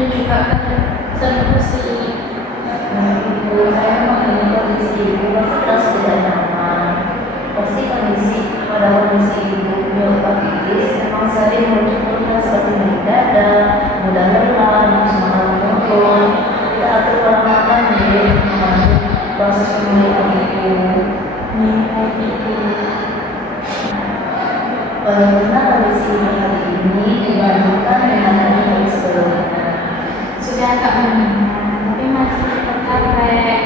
dan juga kontribusi. Ibu, saya mengenai kondisi ibu pasti terasa tidak nyaman. Pasti pada kondisi ibu myokarditis memang sering muncul keluhan seperti nyeri dada, mudah lelah, nafsu makan menurun. Kita atur pola makan membantu proses pemulihan ibu. Bagaimana kondisi ibu hari ini dibandingkan dengan hari sebelumnya? Sudah agak meningkat, tapi masih tetap capek.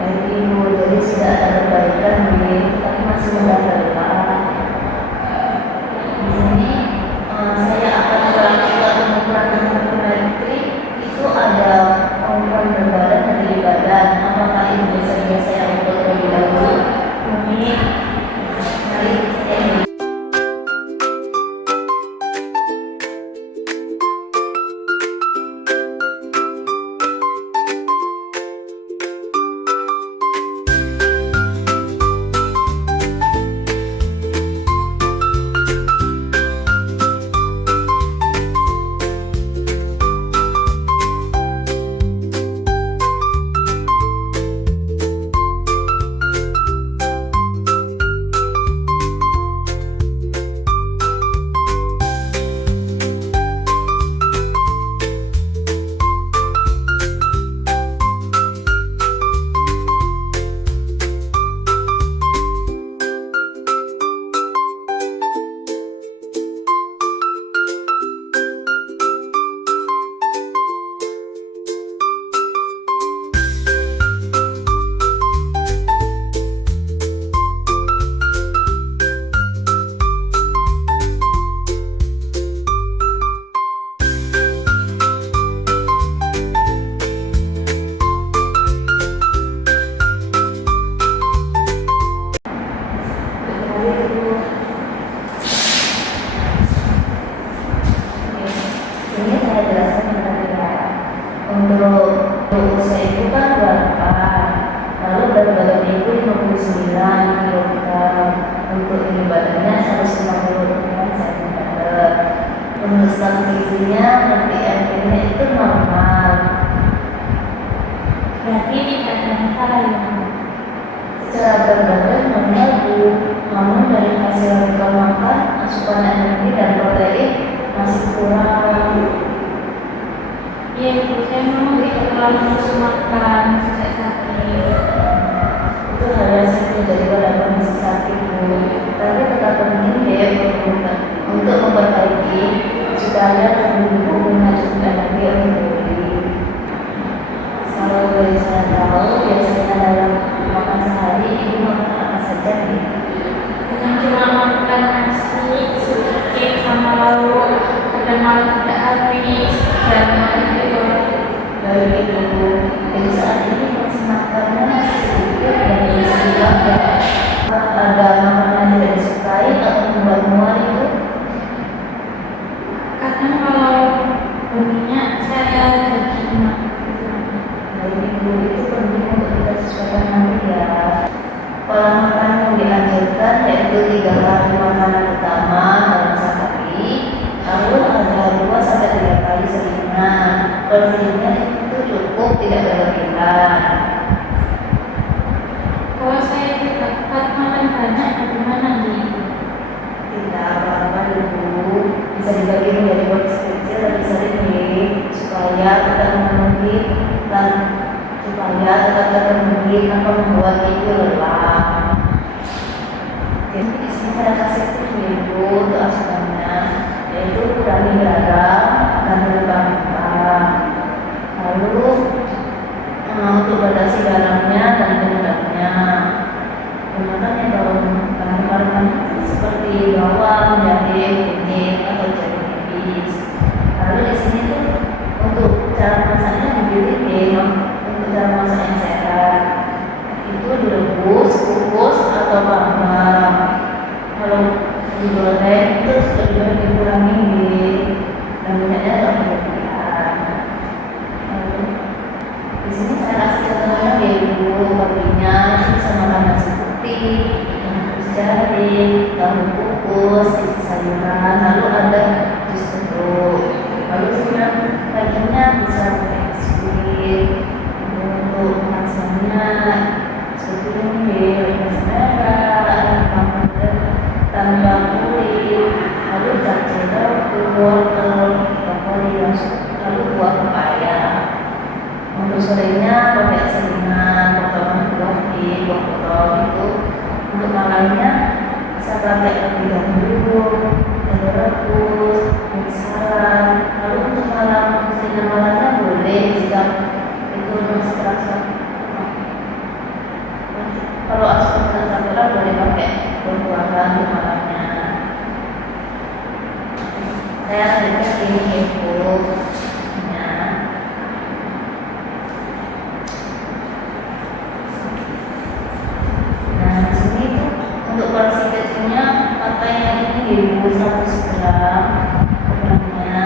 Baik ibu, jadi sudah ada perbaikan tapi masih mudah lelah. Di sini saya akan melakukan pengukuran antropometri. Itu ada pengukuran berat badan dan tinggi badan. Apakah ini bisa saya ukur terlebih dahulu? Mari kita untuk usia ibu kan berapa? Lalu berat badan ibu 59 kg. Untuk tinggi badannya 150 cm. Untuk gizinya BMI-nya itu normal. Berarti tidak ada masalah ya? Secara berat badan normal bu, namun dari hasil rekam makan, asupan energi dan protein masih kurang. Iya ibu, saya memang tidak terlalu nafsu makan sejak sakit. Itu hal yang sering terjadi pada kondisi sakit bu. Tapi tetap penting ya untuk memperbaiki supaya tubuh menghasilkan energi untuk diri. Kalau boleh saya tahu, biasanya dalam makan sehari ibu makan apa saja nih? Cuma makan nasi sedikit sama lauk, kadang malah tidak habis dan itu. Dari ibu, jadi saat ini masih makannya masih sedikit dan disukai. Ada makanan yang tidak disukai atau membuat mual itu? Kadang kalau berminyak saya jadi makan. Dari ibu itu penting untuk kita sesuaikan nanti ya. Pola makan yang dianjurkan yaitu 3 kali makanan utama dalam sehari, lalu ada 2-3 kali selingan. Porsinya itu cukup, tidak berlebihan. Kalau saya tidak dapat makan banyak, bagaimana nih? Tidak apa-apa ibu, bisa dibagi menjadi porsi kecil lebih sering nih, supaya tetap terpenuhi tanpa membuat ibu lelah. Jadi di sini ada kasih ibu untuk asupannya, yaitu kurangi garam dan lemak. Lalu untuk batasi garamnya dan penyebabnya, menggunakan bahan-bahan seperti bawang, jahe, kunyit atau jahe nipis. Lalu di sini tuh untuk cara masaknya dipilih untuk cara masak yang sehat. Itu direbus, kukus atau panggang. Kalau digoreng terus juga dikurangi dan minyaknya tak berlebihan. malamnya bisa pakai lebih dahulu, rebus, salam. Lalu untuk malam sinar malamnya boleh jika itu masih terasa. Kalau asupan campuran boleh pakai buah-buahan di malamnya. Saya lihat ini ibunya. Nah, di sini tuh untuk porsi kecilnya pakainya ini 100 gram ukurannya,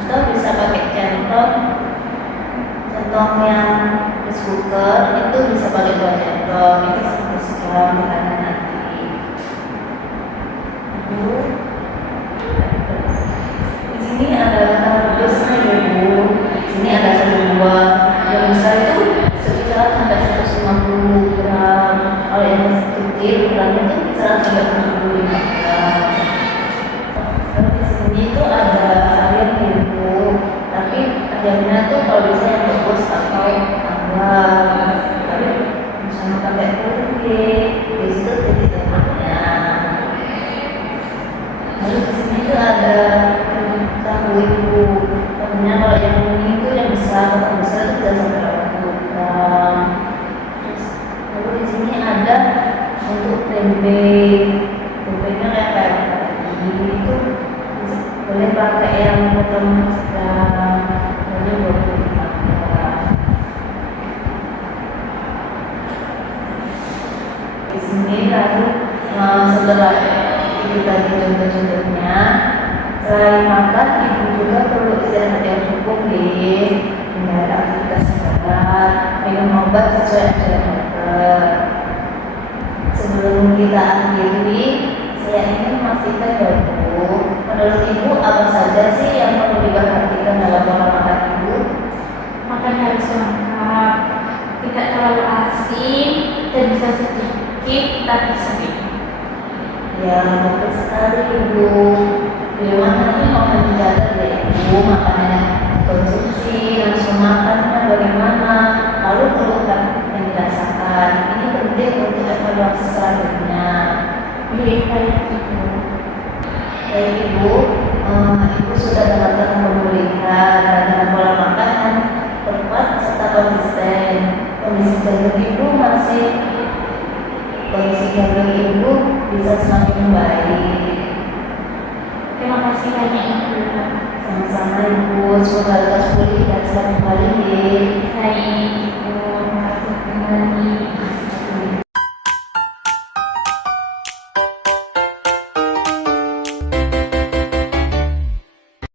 atau bisa pakai centong yang rice cooker itu bisa pakai 2 centong, itu 100 gram makanan nanti. Di sini ada rebusnya ibu. Di sini ada 1 buah yang besar itu sekitar sampai 150 gram. Kalau yang kecil ukurannya itu bisa sampai 75 gram. Terus di sini itu ada ayam ibu, tapi ayamnya tuh kalau bisa yang rebus atau tambah. Tapi misalnya pakai kulit, di situ titik lemaknya. Lalu di sini tuh ada tahu ibu. Tahunya kalau yang ini tuh yang besar, kalau besar itu bisa sampai 80 gram. Lalu di sini ada untuk tempe. Tempenya kayak tadi itu boleh pakai yang potong sedang, hanya 25 gram. Di sini lalu setelah itu tadi contoh-contohnya, selain makan ibu juga perlu istirahat yang cukup hindari aktivitas berat, minum obat sesuai anjuran dokter. Sebelum kita akhiri, saya ingin memastikan bahwa menurut ibu apa saja sih yang perlu diperhatikan dalam pola makan ibu? Makan harus lengkap, tidak terlalu asin, dan bisa sedikit tapi sedikit. Ya, betul sekali ibu. Di rumah nanti mau mencatat ya ibu makanan konsumsi, langsung makannya bagaimana, lalu keluhan yang dirasakan. Ini penting untuk evaluasi selanjutnya. Baik ibu. Baik ibu, ibu sudah melakukan pemulihan dan pola makan yang tepat serta konsisten. Kondisi jantung ibu bisa semakin membaik. Terima kasih banyak ibu. Sama-sama ibu, semoga lekas pulih dan sehat kembali. Baik.